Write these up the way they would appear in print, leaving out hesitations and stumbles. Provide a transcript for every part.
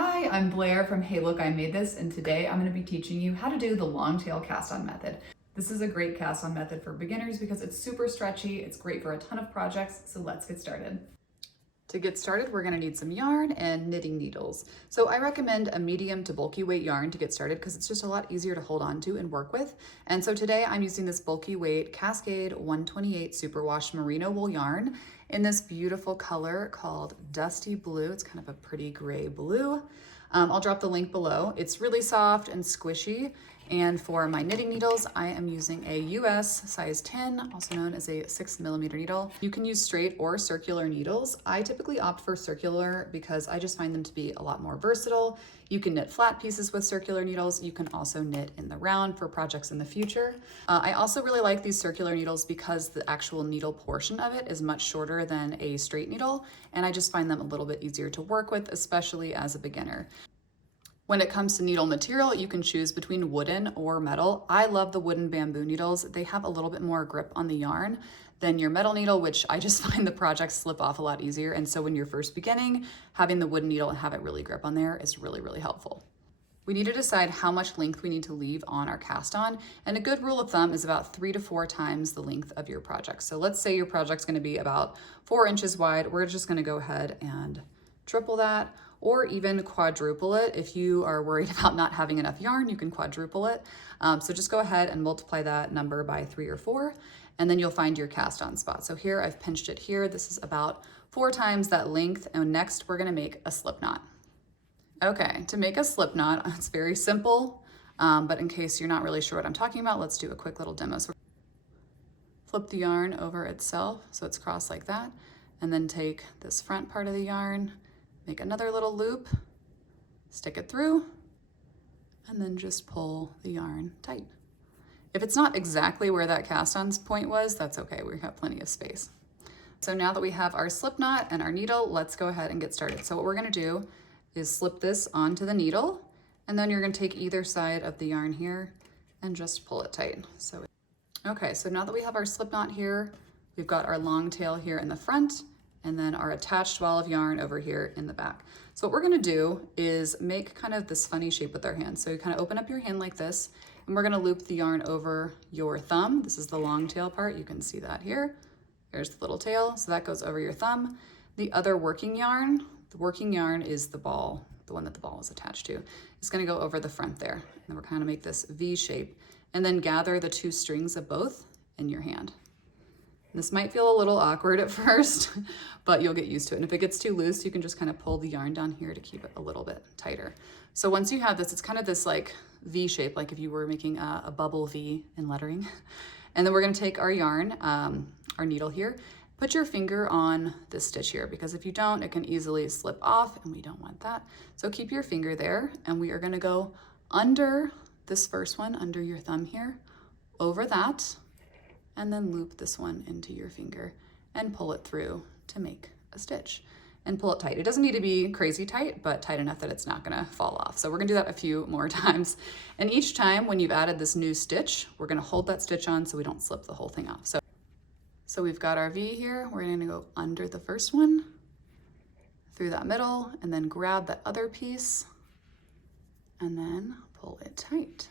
Hi, I'm Blair from Hey Look, I Made This, and today I'm going to be teaching you how to do the long tail cast on method. This is a great cast on method for beginners because it's super stretchy, it's great for a ton of projects, so let's get started. To get started, we're going to need some yarn and knitting needles. So I recommend a medium to bulky weight yarn to get started because it's just a lot easier to hold on to and work with. And so today I'm using this bulky weight Cascade 128 Superwash Merino wool yarn in this beautiful color called Dusty Blue. It's kind of a pretty gray blue. I'll drop the link below. It's really soft and squishy. And for my knitting needles, I am using a US size 10, also known as a 6mm needle. You can use straight or circular needles. I typically opt for circular because I just find them to be a lot more versatile. You can knit flat pieces with circular needles. You can also knit in the round for projects in the future. I also really like these circular needles because the actual needle portion of it is much shorter than a straight needle, and I just find them a little bit easier to work with, especially as a beginner. When it comes to needle material, you can choose between wooden or metal. I love the wooden bamboo needles. They have a little bit more grip on the yarn than your metal needle, which I just find the projects slip off a lot easier. And so when you're first beginning, having the wooden needle and have it really grip on there is really, really helpful. We need to decide how much length we need to leave on our cast on, and a good rule of thumb is about 3 to 4 times the length of your project. So let's say your project's gonna be about 4 inches wide. We're just gonna go ahead and triple that, or even quadruple it. If you are worried about not having enough yarn, you can quadruple it. So just go ahead and multiply that number by 3 or 4, and then you'll find your cast on spot. So here I've pinched it here. This is about 4 times that length. And next we're gonna make a slip knot. Okay, to make a slip knot, it's very simple, but in case you're not really sure what I'm talking about, let's do a quick little demo. So flip the yarn over itself so it's crossed like that, and then take this front part of the yarn, make another little loop, stick it through, and then just pull the yarn tight. If it's not exactly where that cast on point was, that's okay, we have plenty of space. So now that we have our slip knot and our needle, let's go ahead and get started. So what we're gonna do is slip this onto the needle, and then you're gonna take either side of the yarn here and just pull it tight. Okay, so now that we have our slip knot here, we've got our long tail here in the front, and then our attached ball of yarn over here in the back. So what we're gonna do is make kind of this funny shape with our hand. So you kind of open up your hand like this, and we're gonna loop the yarn over your thumb. This is the long tail part, you can see that here. There's the little tail, so that goes over your thumb. The other working yarn, is the ball, the one that the ball is attached to. It's gonna go over the front there. And we're gonna make this V shape, and then gather the 2 strings of both in your hand. This might feel a little awkward at first, but you'll get used to it. And if it gets too loose, you can just kind of pull the yarn down here to keep it a little bit tighter. So once you have this, it's kind of this like V shape, like if you were making a bubble V in lettering. And then we're gonna take our yarn, our needle here, put your finger on this stitch here, because if you don't, it can easily slip off, and we don't want that. So keep your finger there, and we are gonna go under this first one, under your thumb here, over that, and then loop this one into your finger and pull it through to make a stitch. And pull it tight. It doesn't need to be crazy tight, but tight enough that it's not gonna fall off. So we're gonna do that a few more times. And each time when you've added this new stitch, we're gonna hold that stitch on so we don't slip the whole thing off. So we've got our V here. We're gonna go under the first one, through that middle, and then grab that other piece, and then pull it tight.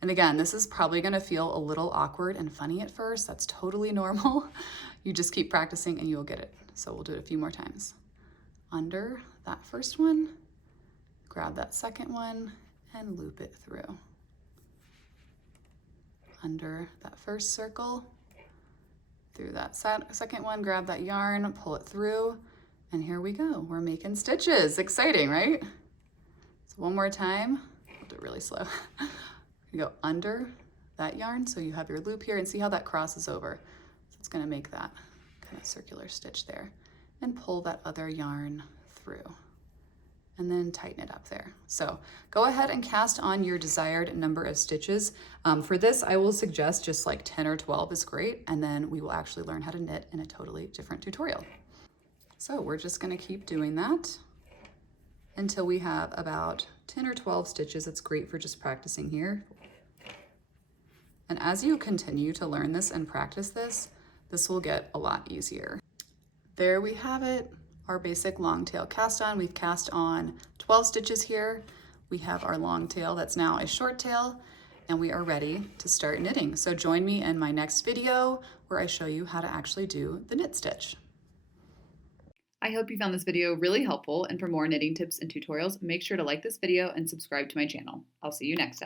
And again, this is probably gonna feel a little awkward and funny at first. That's totally normal. You just keep practicing and you'll get it. So we'll do it a few more times. Under that first one, grab that second one, and loop it through. Under that first circle, through that second one, grab that yarn, pull it through, and here we go. We're making stitches. Exciting, right? So one more time. We'll do it really slow. You go under that yarn, so you have your loop here, and see how that crosses over. So it's gonna make that kind of circular stitch there, and pull that other yarn through, and then tighten it up there. So go ahead and cast on your desired number of stitches. For this, I will suggest just like 10 or 12 is great, and then we will actually learn how to knit in a totally different tutorial. So we're just gonna keep doing that until we have about 10 or 12 stitches. It's great for just practicing here. And as you continue to learn this and practice this, this will get a lot easier. There we have it. our basic long tail cast on. We've cast on 12 stitches here. We have our long tail that's now a short tail, and we are ready to start knitting. So join me in my next video where I show you how to actually do the knit stitch. I hope you found this video really helpful, and for more knitting tips and tutorials, make sure to like this video and subscribe to my channel. I'll see you next time.